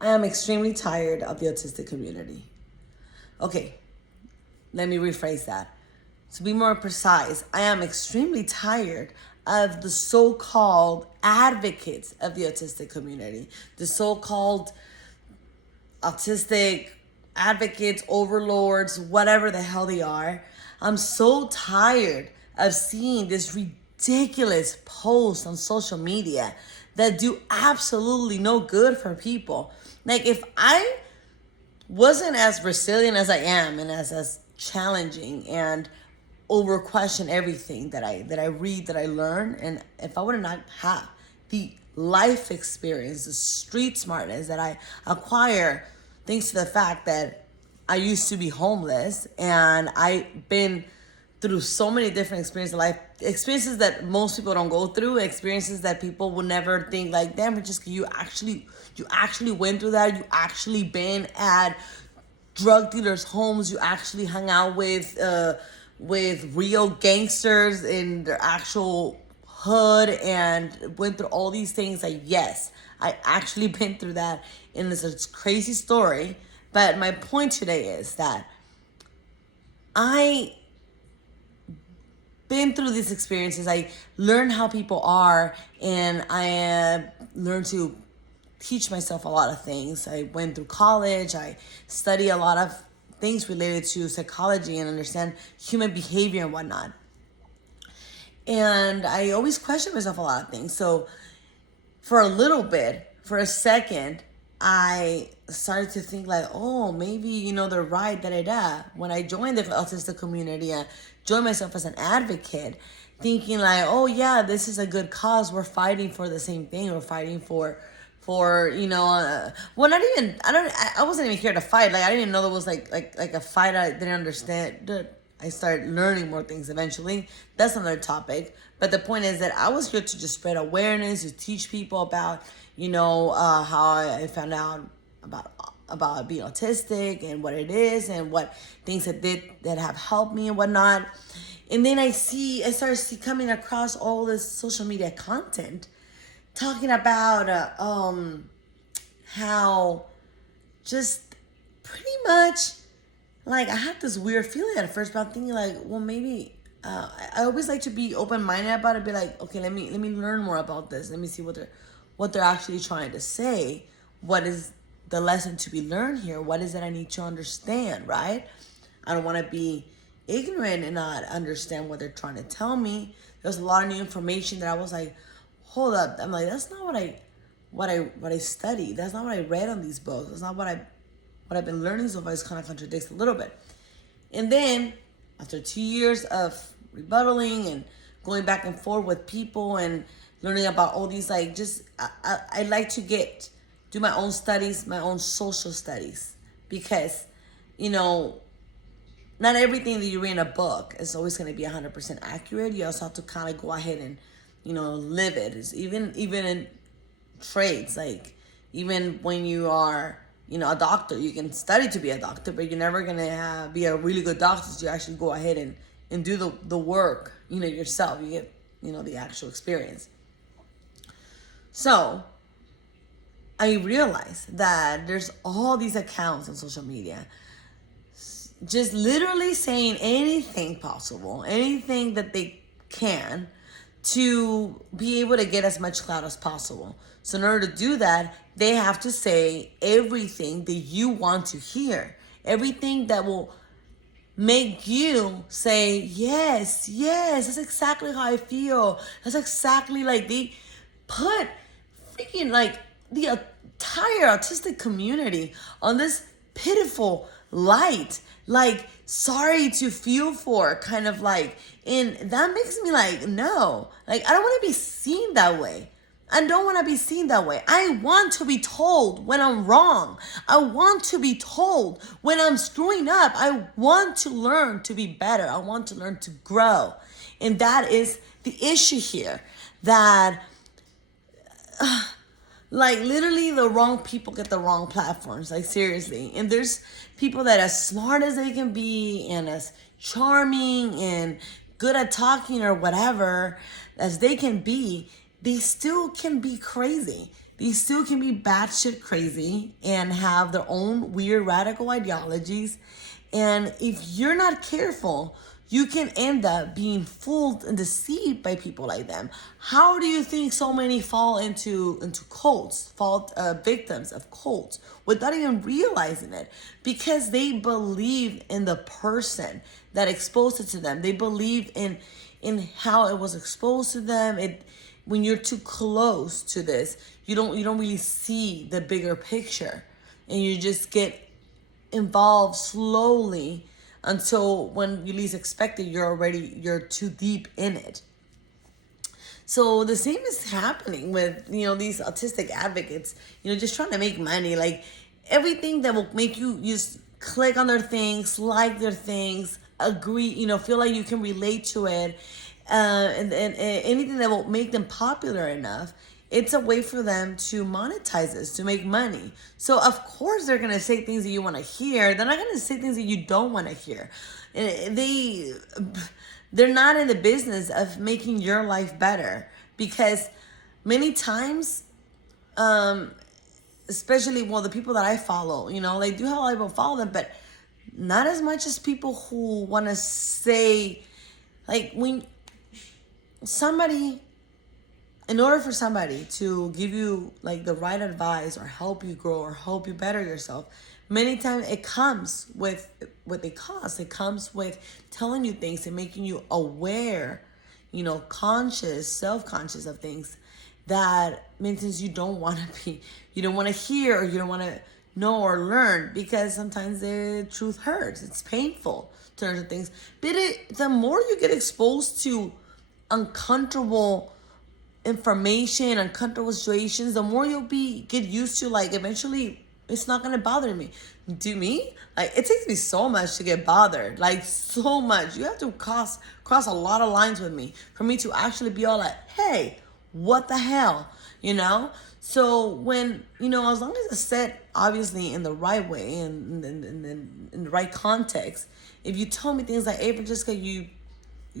I am extremely tired of the autistic community. Okay, let me rephrase that. To be more precise, I am extremely tired of the so-called advocates of the autistic community, the so-called autistic advocates, overlords, whatever the hell they are. I'm so tired of seeing this ridiculous posts on social media that do absolutely no good for people. Like, if I wasn't as resilient as I am and as challenging and over question everything that I read, that I learn, and if I would not have the life experience, the street smartness that I acquire thanks to the fact that I used to be homeless and I've been through so many different experiences in life, experiences that most people don't go through, experiences that people will never think like, damn, Francesca, you actually went through that. You actually been at drug dealers' homes. You actually hung out with real gangsters in their actual hood and went through all these things. Like, yes, I actually been through that, and it's a crazy story. But my point today is that I been through these experiences. I learned how people are, and I learned to teach myself a lot of things. I went through college. I study a lot of things related to psychology and understand human behavior and whatnot. And I always question myself a lot of things. So for a little bit, for a second, I started to think like, oh, maybe, they're right, da-da-da. When I joined the autistic community, I joined myself as an advocate, thinking like, oh yeah, this is a good cause. We're fighting for the same thing. We're fighting for I wasn't even here to fight. Like, I didn't even know there was like a fight. I didn't understand. I started learning more things eventually. That's another topic. But the point is that I was here to just spread awareness, to teach people about, how I found out about being autistic and what it is and what things that have helped me and whatnot. And then I started coming across all this social media content talking about how just pretty much, like, I had this weird feeling at first, but I'm thinking like, well, maybe I always like to be open-minded about it. Be like, okay, let me learn more about this. Let me see what they're actually trying to say. What is the lesson to be learned here? What is it I need to understand, right? I don't want to be ignorant and not understand what they're trying to tell me. There's a lot of new information that I was like, hold up. I'm like, that's not what I studied. That's not what I read on these books. That's not what I've been learning so far. It kind of contradicts a little bit. And then after 2 years of rebuttaling and going back and forth with people and learning about all these, like, just I like to do my own studies, my own social studies, because not everything that you read in a book is always going to be 100% accurate. You also have to kind of go ahead and live it. It's even in trades, like, even when you are a doctor, you can study to be a doctor, but you're never gonna be a really good doctor. So you actually go ahead and do the work yourself. You get the actual experience. So I realized that there's all these accounts on social media just literally saying anything possible, anything that they can, to be able to get as much clout as possible. So in order to do that, they have to say everything that you want to hear, everything that will make you say, yes, that's exactly how I feel. That's exactly, like, they put freaking, like, the entire autistic community on this pitiful light, like, sorry to feel for, kind of, like, and that makes me like, no, like, I don't want to be seen that way. I don't want to be seen that way. I want to be told when I'm wrong. I want to be told when I'm screwing up. I want to learn to be better. I want to learn to grow. And that is the issue here, that like, literally the wrong people get the wrong platforms, like, seriously. And there's people that, as smart as they can be and as charming and good at talking or whatever as they can be, they still can be crazy. They still can be batshit crazy and have their own weird radical ideologies. And if you're not careful, you can end up being fooled and deceived by people like them. How do you think so many fall into cults, fall victims of cults without even realizing it? Because they believe in the person that exposed it to them. They believe in how it was exposed to them. When you're too close to this, you don't really see the bigger picture, and you just get involved slowly until when you least expect it, you're too deep in it. So the same is happening with, these autistic advocates, just trying to make money. Like, everything that will make you just click on their things, like their things, agree, feel like you can relate to it, and anything that will make them popular enough, it's a way for them to monetize this, to make money. So of course they're gonna say things that you want to hear. They're not gonna say things that you don't want to hear. They're not in the business of making your life better, because many times, especially the people that I follow, they do have a lot of people follow them, but not as much as people who want to say, like, when somebody, in order for somebody to give you like the right advice or help you grow or help you better yourself, many times it comes with what they cost. It comes with telling you things and making you aware, conscious, self-conscious of things that many times you don't want to hear, or you don't want to know or learn, because sometimes the truth hurts. It's painful to learn things. But the more you get exposed to uncomfortable information, uncomfortable situations, the more you'll get used to, like, eventually it's not gonna bother me. Do me? Like, it takes me so much to get bothered. Like, so much. You have to cross a lot of lines with me for me to actually be all like, hey, what the hell? So when, as long as it's said obviously in the right way and in the right context, if you tell me things like, hey, Francesca, you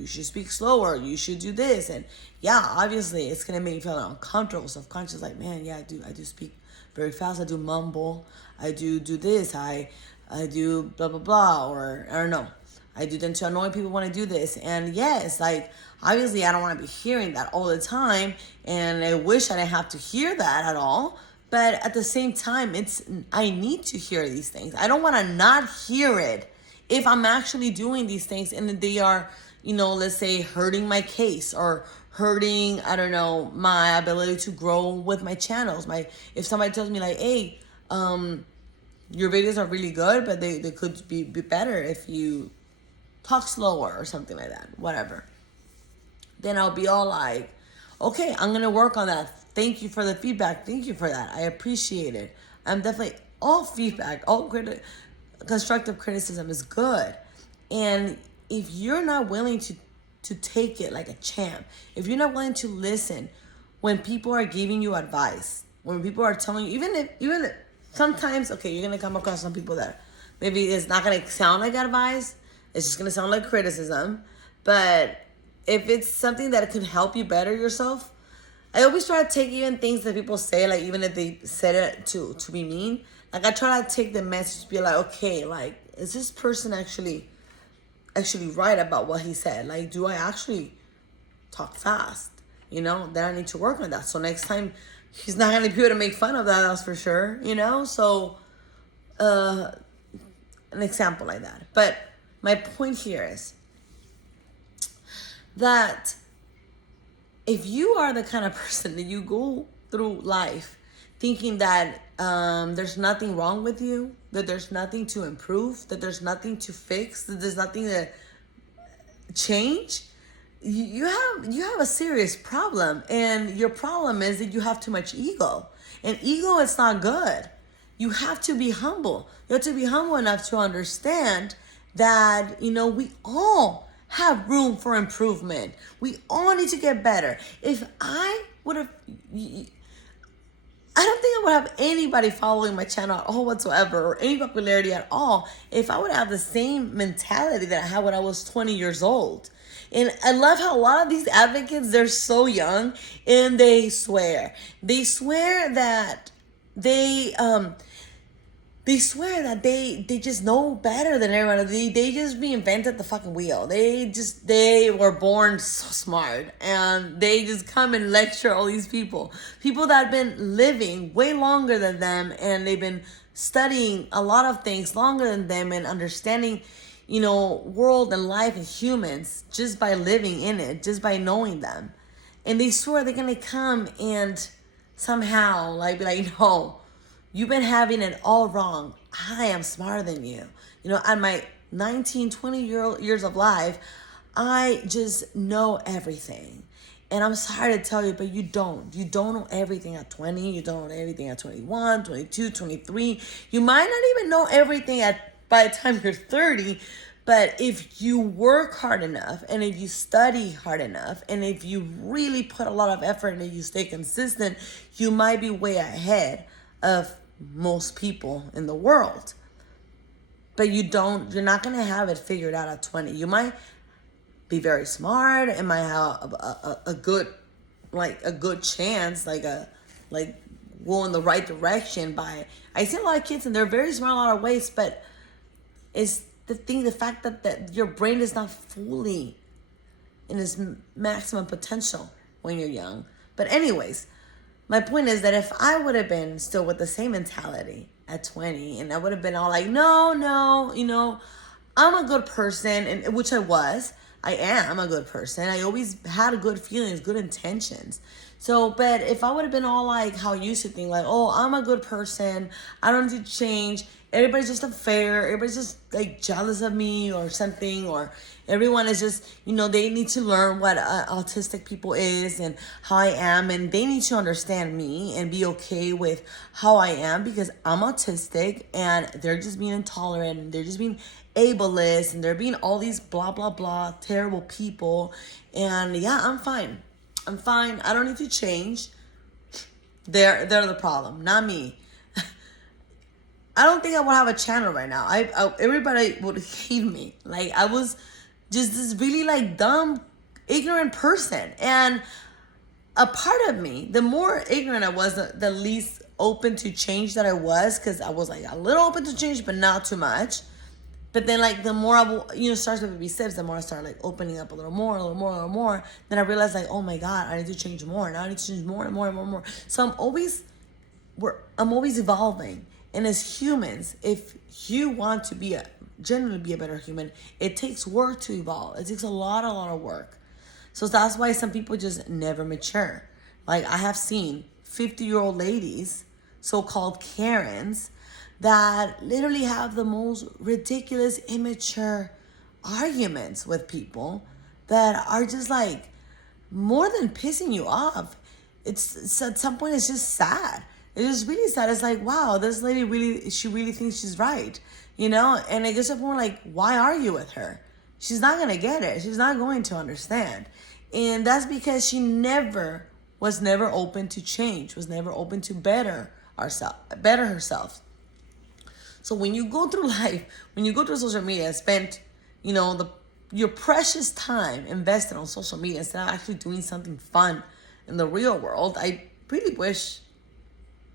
should speak slower, you should do this, and yeah, obviously it's gonna make me feel uncomfortable, self-conscious, like, man, yeah, I do speak very fast, I do mumble, I do this, I do blah blah blah, or I don't know, I do them to annoy people when I do this. And yes, like, obviously I don't want to be hearing that all the time, and I wish I didn't have to hear that at all. But at the same time, I need to hear these things. I don't want to not hear it if I'm actually doing these things and they are, let's say, hurting my case or hurting, I don't know, my ability to grow with my channels. If somebody tells me like, hey, your videos are really good, but they could be better if you talk slower or something like that, whatever. Then I'll be all like, okay, I'm going to work on that. Thank you for the feedback. Thank you for that. I appreciate it. I'm definitely, all feedback, all constructive criticism is good. And if you're not willing to take it like a champ, if you're not willing to listen when people are giving you advice, when people are telling you, even if sometimes, okay, you're going to come across some people that maybe it's not going to sound like advice, it's just going to sound like criticism. But if it's something that could help you better yourself, I always try to take even things that people say, like, even if they said it to be mean, like, I try to take the message, be like, okay, like, is this person actually right about what he said? Like, do I actually talk fast? Then I need to work on that. So next time he's not going to be able to make fun of that, that's for sure, So, an example like that. But my point here is that if you are the kind of person that you go through life thinking that there's nothing wrong with you, that there's nothing to improve, that there's nothing to fix, that there's nothing to change, you have a serious problem. And your problem is that you have too much ego. And ego is not good. You have to be humble. You have to be humble enough to understand that, we all have room for improvement. We all need to get better. If I would have, I don't think I would have anybody following my channel at all whatsoever, or any popularity at all, if I would have the same mentality that I had when I was 20 years old. And I love how a lot of these advocates, they're so young and they swear. They they swear that they just know better than everyone. They just reinvented the fucking wheel. They were born so smart, and they just come and lecture all these people that have been living way longer than them, and they've been studying a lot of things longer than them and understanding, world and life and humans just by living in it, just by knowing them. And they swear they're gonna come and somehow be like, no, you've been having it all wrong. I am smarter than you. At my 19, 20 years of life, I just know everything. And I'm sorry to tell you, but you don't. You don't know everything at 20. You don't know everything at 21, 22, 23. You might not even know everything by the time you're 30. But if you work hard enough, and if you study hard enough, and if you really put a lot of effort and you stay consistent, you might be way ahead of most people in the world. But you're not going to have it figured out at 20. You might be very smart and might have a good chance, go in the right direction. I see a lot of kids and they're very smart in a lot of ways, but it's the fact that your brain is not fully in its maximum potential when you're young. But anyways, my point is that if I would have been still with the same mentality at 20, and I would have been all like, no, I'm a good person, and which I was. I am a good person. I always had good feelings, good intentions. So, but if I would have been all like how I used to think, like, oh, I'm a good person, I don't need to change, everybody's just unfair, everybody's just jealous of me or something, or everyone is just, they need to learn what autistic people is and how I am, and they need to understand me and be okay with how I am because I'm autistic, and they're just being intolerant, and they're just being ableist, and they're being all these blah blah blah terrible people. And yeah, I'm fine. I don't need to change. They're the problem, not me. I don't think I would have a channel right now. Everybody would hate me. I was just this really dumb, ignorant person. And a part of me, the more ignorant I was, the least open to change that I was, because I was a little open to change, but not too much. But then the more I starts with baby steps, the more I start opening up a little more. Then I realized oh my God, I need to change more. Now I need to change more and more. So I'm always evolving. And as humans, if you want to genuinely be a better human, it takes work to evolve. It takes a lot of work. So that's why some people just never mature. I have seen 50-year-old ladies, so-called Karens, that literally have the most ridiculous, immature arguments with people that are just more than pissing you off. It's at some point, it's just sad. It's just really sad. It's wow, this lady she really thinks she's right, And it gets to a point why argue with her? She's not gonna get it. She's not going to understand, and that's because she was never open to change. Was never open to better herself. So when you go through life, when you go through social media, spend, your precious time invested on social media instead of actually doing something fun in the real world. I really wish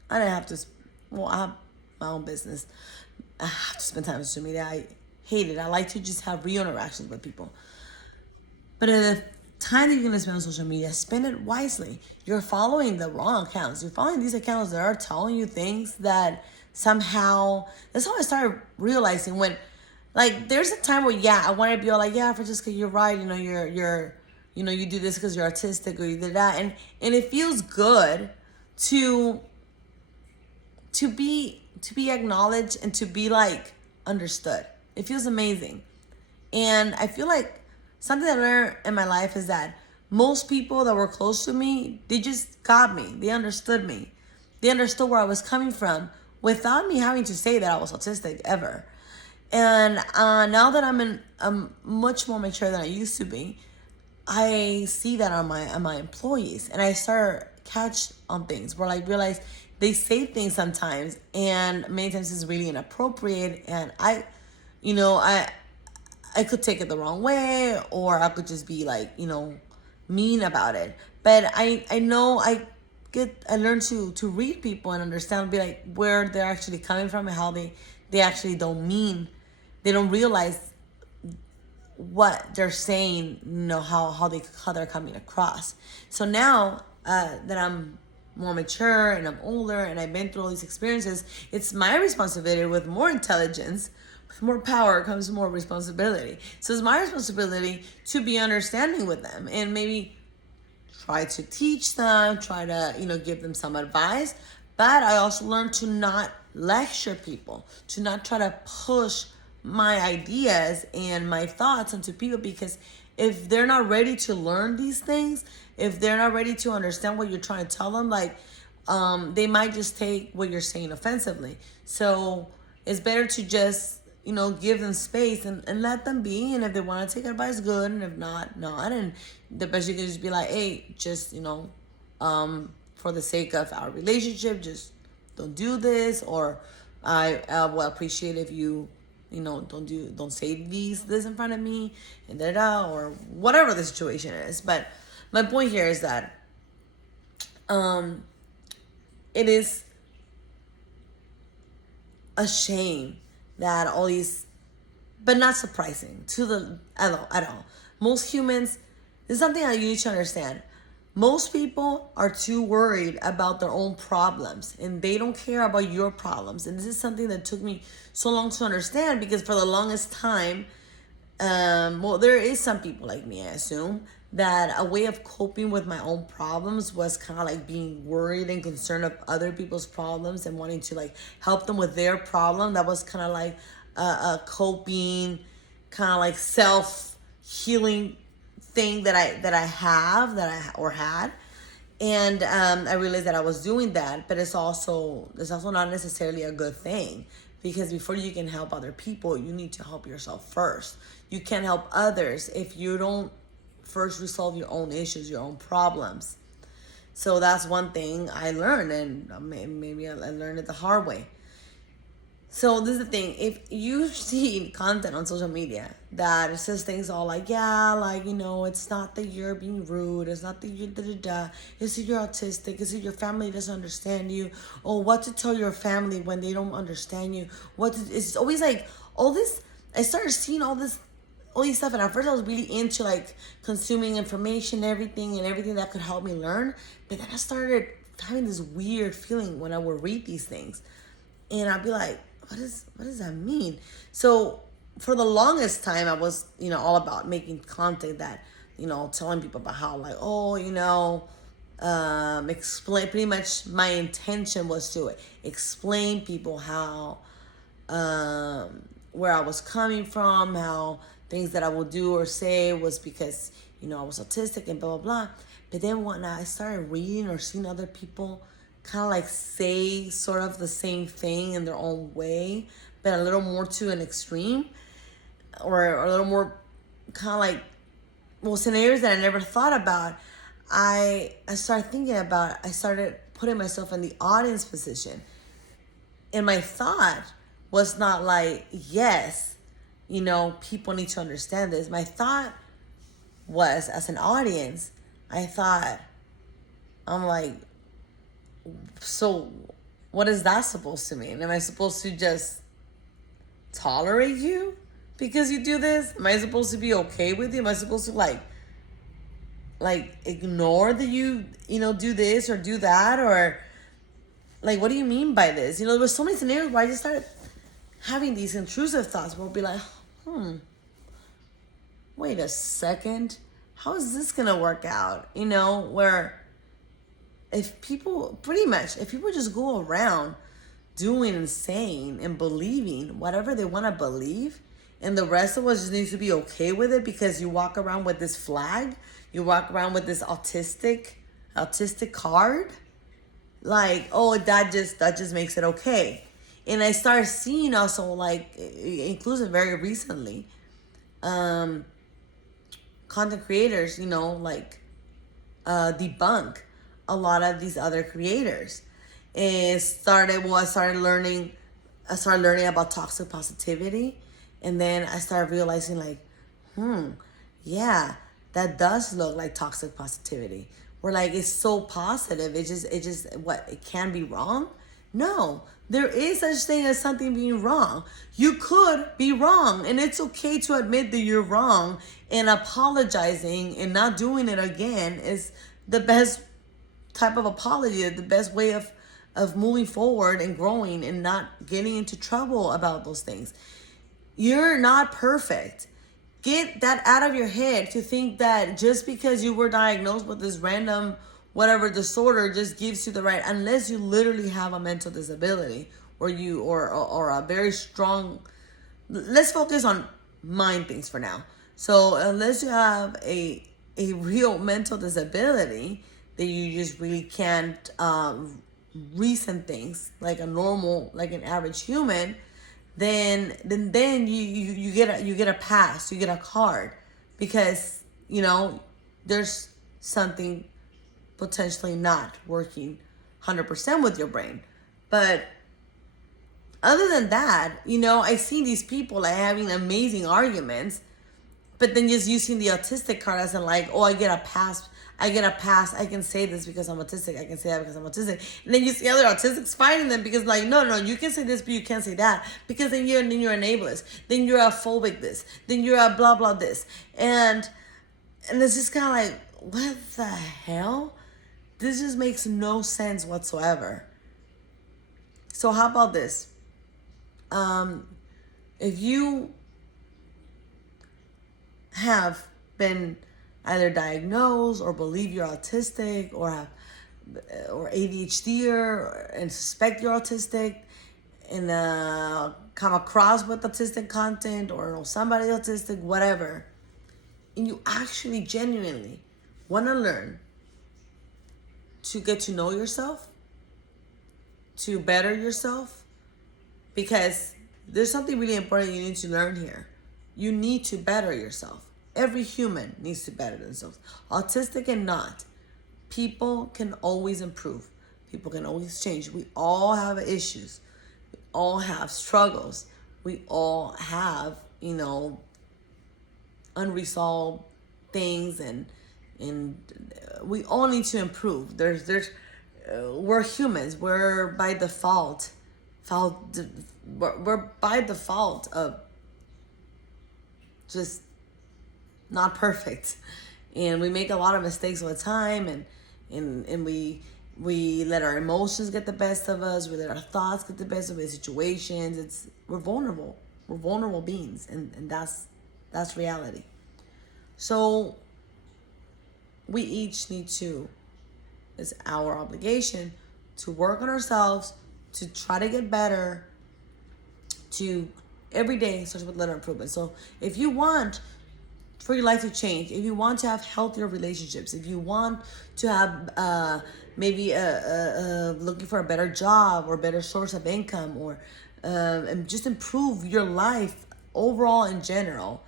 I didn't have to. Well, I have my own business. I have to spend time on social media. I hate it. I like to just have real interactions with people. But at the time that you're going to spend on social media, spend it wisely. You're following the wrong accounts. You're following these accounts that are telling you things that somehow, that's how I started realizing when, there's a time where, I want to be all yeah, Francesca, you're right. You're you do this because you're autistic, or you did that. And it feels good to be acknowledged and to be understood. It feels amazing. And I feel something that I learned in my life is that most people that were close to me, they just got me. They understood me. They understood where I was coming from without me having to say that I was autistic ever. And now that I'm much more mature than I used to be, I see that on my employees, and I start catch on things where I realize they say things sometimes, and many times it's really inappropriate. And I I could take it the wrong way, or I could just be like, mean about it. But I know I learned to read people and understand, be like where they're actually coming from and how they actually they don't realize what they're saying, how they're coming across. So now that I'm more mature and I'm older and I've been through all these experiences, it's my responsibility. With more intelligence, with more power comes more responsibility. So it's my responsibility to be understanding with them and maybe try to teach them, try to, give them some advice. But I also learned to not lecture people, to not try to push my ideas and my thoughts into people, because if they're not ready to learn these things, if they're not ready to understand what you're trying to tell them, they might just take what you're saying offensively. So it's better to just, give them space and let them be. And if they want to take advice, good. And if not, not. And the best you can just be like, hey, just, for the sake of our relationship, just don't do this. Or I will appreciate if you, don't say this in front of me, and or whatever the situation is. But my point here is that it is a shame that all these, but not surprising at all. Most humans, there's something that you need to understand. Most people are too worried about their own problems and they don't care about your problems. And this is something that took me so long to understand, because for the longest time, there is some people like me, I assume, that a way of coping with my own problems was kind of like being worried and concerned of other people's problems and wanting to help them with their problem. That was kind of like a coping, kind of like self-healing thing that I had. And I realized that I was doing that, but it's also not necessarily a good thing, because before you can help other people, you need to help yourself first. You can't help others if you don't first resolve your own issues, your own problems. So that's one thing I learned, and maybe I learned it the hard way. So this is the thing. If you see content on social media that it says things all like, it's not that you're being rude, it's not that you're it's that you're autistic, it's that your family doesn't understand you, or what to tell your family when they don't understand you. It's always like all this. I started seeing all these stuff, and at first I was really into consuming information, everything that could help me learn. But then I started having this weird feeling when I would read these things, and I'd be like, what does that mean? So for the longest time, I was, all about making content that, telling people about how explain. Pretty much my intention was to explain people how, where I was coming from, how things that I would do or say was because, I was autistic and blah, blah, blah. But then when I started reading or seeing other people kind of say sort of the same thing in their own way, but a little more to an extreme, or a little more kind of scenarios that I never thought about, I started thinking about, I started putting myself in the audience position. And my thought was not yes, people need to understand this. My thought was, as an audience, I'm so what is that supposed to mean? Am I supposed to just tolerate you because you do this? Am I supposed to be okay with you? Am I supposed to ignore that you do this or do that? Or what do you mean by this? There were so many scenarios where I just started having these intrusive thoughts where I'll be like, wait a second, how is this gonna work out? Where if people just go around doing and saying and believing whatever they want to believe, and the rest of us just needs to be okay with it because you walk around with this flag, you walk around with this autistic card, that just makes it okay. And I started seeing also inclusive very recently, content creators, debunk a lot of these other creators. And I started learning about toxic positivity. And then I started realizing Yeah, that does look like toxic positivity. Where like it's so positive, what, it can be wrong? No, there is such thing as something being wrong. You could be wrong, and it's okay to admit that you're wrong, and apologizing and not doing it again is the best type of apology, the best way of moving forward and growing and not getting into trouble about those things. You're not perfect. Get that out of your head to think that just because you were diagnosed with this random whatever disorder just gives you the right, unless you literally have a mental disability or a very strong, let's focus on mind things for now. So unless you have a real mental disability that you just really can't reason things like an average human, then you get a pass, you get a card, because there's something potentially not working 100% with your brain. But other than that, I see these people like having amazing arguments, but then just using the autistic card as in like, oh, I get a pass. I can say this because I'm autistic. I can say that because I'm autistic. And then you see other autistics fighting them because like, no, you can say this, but you can't say that, because then you're an ableist. Then you're a phobic this. Then you're a blah blah this. And it's just kind of like, what the hell? This just makes no sense whatsoever. So how about this? If you have been either diagnosed or believe you're autistic or ADHD and suspect you're autistic, and come across with autistic content or know somebody autistic, whatever, and you actually genuinely want to learn to get to know yourself, to better yourself, because there's something really important you need to learn here. You need to better yourself. Every human needs to better themselves. Autistic and not. People can always improve. People can always change. We all have issues. We all have struggles. We all have, unresolved things, and we all need to improve. We're humans. We're by default of just not perfect, and we make a lot of mistakes all the time, and we let our emotions get the best of us. We let our thoughts get the best of the situations. We're vulnerable beings, and that's reality. So we each need to, it's our obligation to work on ourselves, to try to get better, to every day starts with little improvement. So if you want for your life to change, if you want to have healthier relationships, if you want to have maybe looking for a better job or better source of income, or and just improve your life overall in general,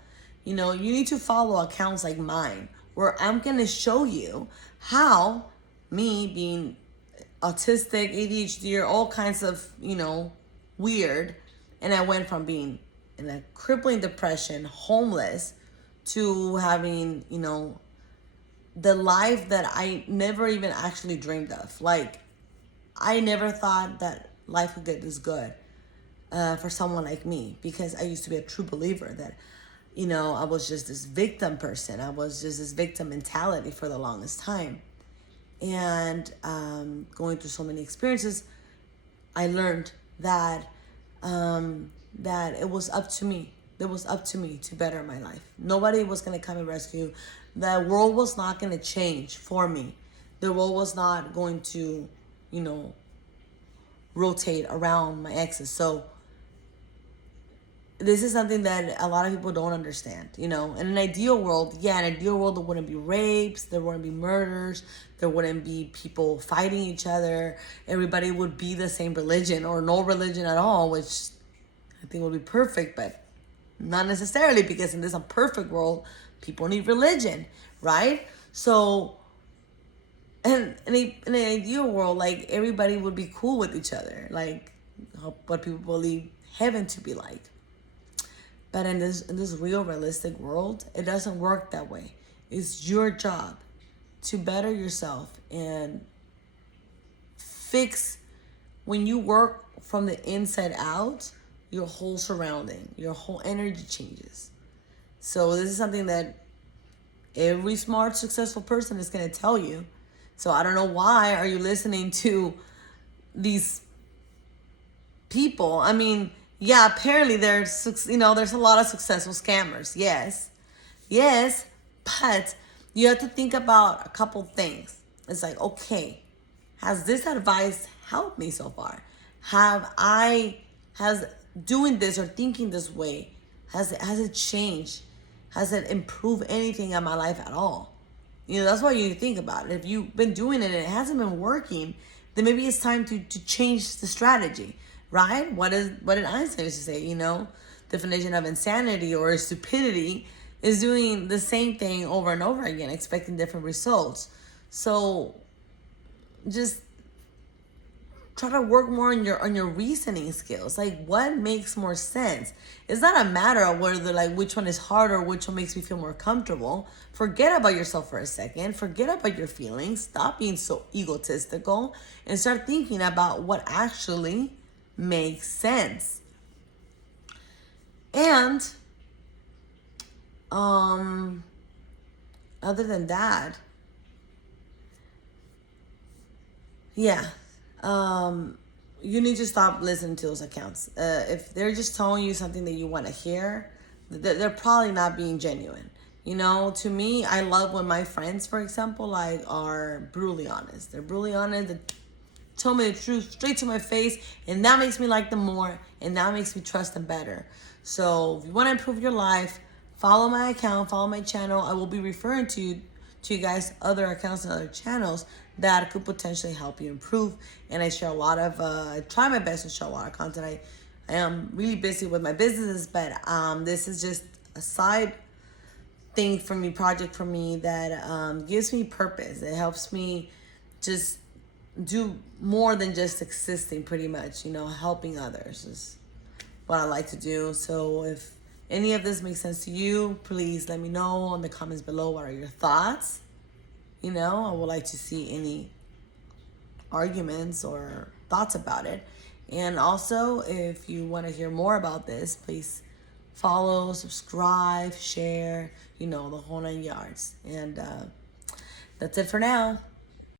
you need to follow accounts like mine, where I'm going to show you how me being autistic, ADHD, or all kinds of, weird, and I went from being in a crippling depression, homeless, to having, the life that I never even actually dreamed of. Like, I never thought that life would get this good for someone like me, because I used to be a true believer that, I was just this victim person. I was just this victim mentality for the longest time. And going through so many experiences, I learned that it was up to me. It was up to me to better my life. Nobody was going to come and rescue. The world was not going to change for me. The world was not going to, rotate around my exes. So this is something that a lot of people don't understand, In an ideal world, there wouldn't be rapes, there wouldn't be murders, there wouldn't be people fighting each other. Everybody would be the same religion or no religion at all, which I think would be perfect, but not necessarily, because in this imperfect world, people need religion, right? So, and in an ideal world, like, everybody would be cool with each other, like what people believe heaven to be like. But in this real realistic world, it doesn't work that way. It's your job to better yourself and fix. When you work from the inside out, your whole surrounding, your whole energy changes. So this is something that every smart, successful person is going to tell you. So I don't know why are you listening to these people. I mean, yeah, apparently there's a lot of successful scammers. Yes, but you have to think about a couple things. It's like, okay, has this advice helped me so far? Has doing this or thinking this way, has it changed? Has it improved anything in my life at all? That's why you think about it. If you've been doing it and it hasn't been working, then maybe it's time to change the strategy, right? What did Einstein used to say? Definition of insanity or stupidity is doing the same thing over and over again, expecting different results. So just try to work more on your reasoning skills. Like, what makes more sense? It's not a matter of whether which one is harder, which one makes me feel more comfortable. Forget about yourself for a second. Forget about your feelings. Stop being so egotistical and start thinking about what actually makes sense. And other than that, yeah. You need to stop listening to those accounts. If they're just telling you something that you want to hear, they're probably not being genuine. To me, I love when my friends, for example, are brutally honest. They're brutally honest. They tell me the truth straight to my face, and that makes me like them more, and that makes me trust them better. So if you want to improve your life, follow my account, follow my channel. I will be referring to you guys other accounts and other channels that could potentially help you improve. And I share a lot of I try my best to show a lot of content. I am really busy with my businesses, but this is just a side thing for me, project for me that gives me purpose. It helps me just do more than just existing, pretty much. Helping others is what I like to do. So if any of this makes sense to you, please let me know in the comments below. What are your thoughts? I would like to see any arguments or thoughts about it. And also, if you want to hear more about this, please follow, subscribe, share, the whole 9 yards. And that's it for now.